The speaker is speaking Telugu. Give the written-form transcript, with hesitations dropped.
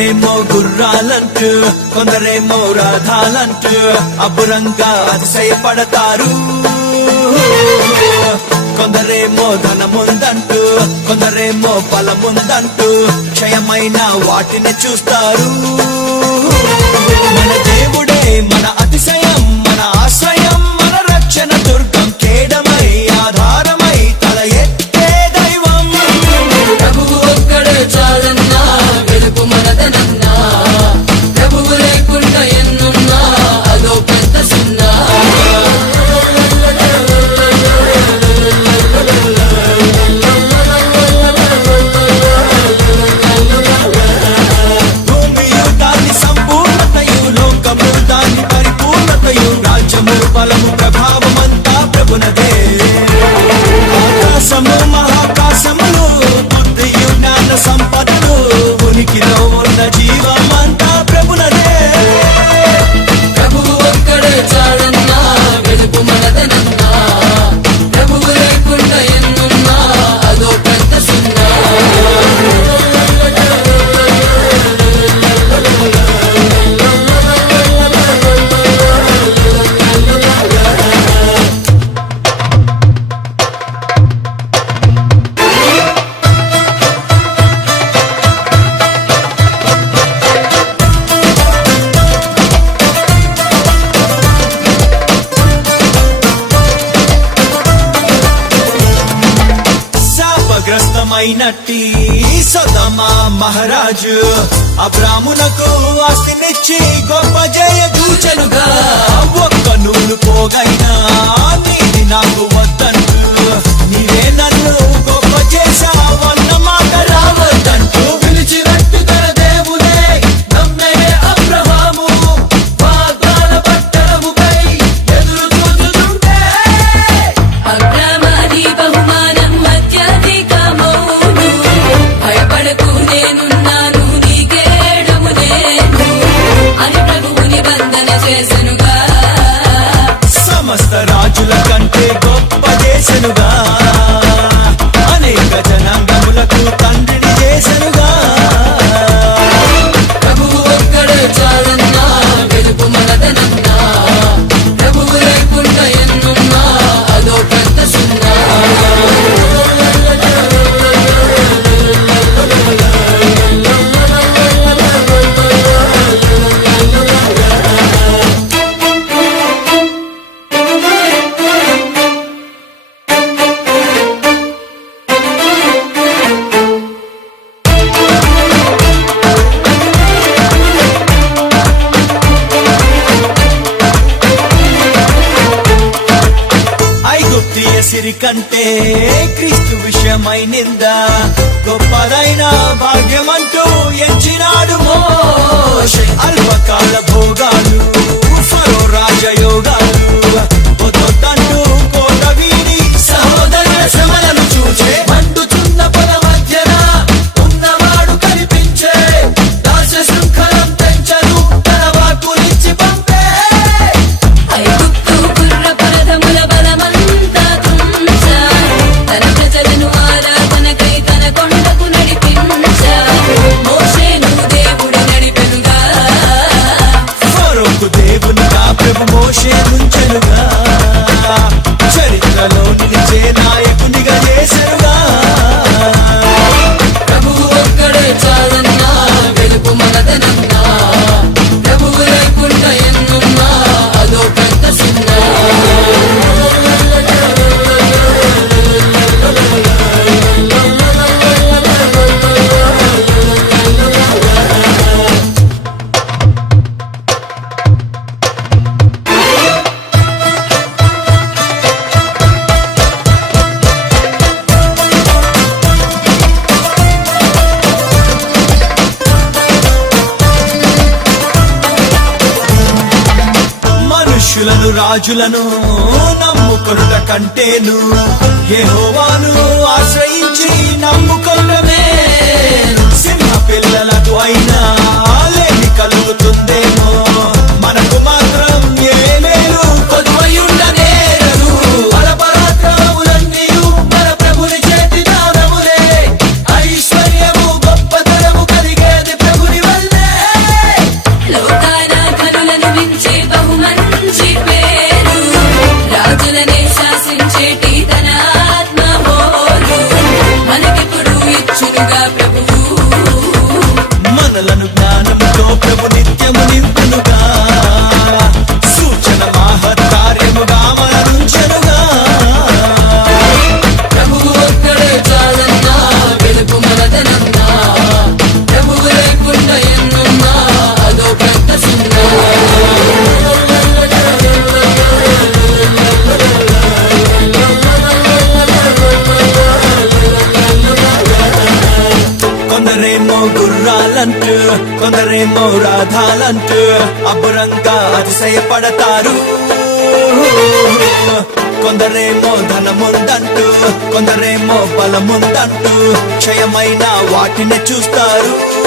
కొందరేమో గుర్రాలంటూ కొందరేమో రథాలంటూ అబ్బురంగా అతిశయపడతారు. కొందరేమో ధనముందంటూ కొందరేమో బలముందంటూ క్షయమైన వాటిని చూస్తారు. మన దేవుడే మన అతిశయం, మన ఆశ్రయం, మన రక్షణ దుర్గం, కేడమై ఆధారమై తల ఎత్తే దైవం. ప్రభువు ఒక్కడే చాలన్నా, వెలుగు మనదనన్నా, ప్రభువు లేకుండా ఎన్నున్నా అదో పెద్ద సున్నా. భూమియు దాని సంపూర్ణతయు, లోకము దాని పరిపూర్ణతయు, రాజ్యము బలము ప్రభావమంతా ప్రభునదే. ఆకాశము మహాకాశములు, బుద్ధియు జ్ఞాన సంపదలు, ఉనికిలో ఉన్న జీవమంతా ప్రభునదే. ప్రభువు ఒక్కడే చాలన్నా, వెలుగు మనదనన్నా, ప్రభువు లేకుండా ఎన్నున్నా అదో పెద్ద సున్నా. శాపగ్రస్తమైనట్టి సొదొమ మహారాజు అబ్రామునకు ఆస్తినిచ్చి గొప్ప జయ దూచెనుగా. ఒక్క నూలు పోగైనా నీది నాకు వద్దంటూ, నీవే నన్ను గొప్ప చేశావన్న మాట రావద్దంటూ, పిలిచినట్టు తన దేవుడే నమ్మే అబ్రహాము వాగ్దాన పట్టణముపై ఎదురు చూచుతుంటే, అబ్రహామీ బహుమానం అత్యధికమౌను, భయపడకు నేనున్నాను నీకేడము నేను అని ప్రభువు నిబంధన చేసెనుగా. సమస్త రాజుల కంటే గొప్ప చేసెనుగా, అనేక జనాంగములకు తండ్రిని చేసెనుగా. ప్రభువు ఒక్కడే చాలన్నా, వెలుగు మనదనన్నా, ప్రభువు లేకుండా ఎన్నున్నా అదో పెద్ద సున్నా. ఐగుప్తీయ సిరి కంటే క్రీస్తు విషయమై నింద గొప్పదైన భాగ్యమంటూ ఎంచినాడు మోషే. అల్పకాల భోగాలు ఫరో రాజయోగాలు వదొద్దంటూ కోట వీడి సహోదరుల శ్రమలను చూచే, మండుచున్న పొల మధ్యన ఉన్నవాడు కనిపించే, దాస శృంఖలం తెంచను తన వాక్కులిచ్చి పంపే. ఐగుప్తు గుర్రపరథముల బలమంతా తుంచ, తన ప్రజలను ఆరాధనకై తన కొండకు నడిపించ, మోషేను దేవుడు నడిపెనుగా. ఫరోకు దేవునిగా ప్రభు మోషే నుంచెనుగా, చరిత్రలో నిలిచే నాయకునిగా చేసెనుగా. ప్రభువు ఒక్కడే చాలన్నా, వెలుగు మనదనన్నా, ప్రభువు లేకుండా ఎన్నున్నా అదో పెద్ద సున్నా. మనుష్యులను రాజులను నమ్ముకొనుట కంటేను యెహోవాను ఆశ్రయించి నమ్ముకొనమే. సింహ పిల్లలకు అయినా లేమి కలుగుతుందేమో, మనకు మాత్రం ఏ మేలు కొదువయుండనేరదు. బలపరాక్రమములన్నీయు మన ప్రభుని చేతి దానములే, ఐశ్వర్యము గొప్పతనము కలిగేది ప్రభుని వల్లే. ఆయుధాలంటూ అబ్బురంగా అతిశయపడతారు. కొందరేమో ధనముందంటూ, కొందరేమో బలముందంటూ క్షయమైన వాటిని చూస్తారు.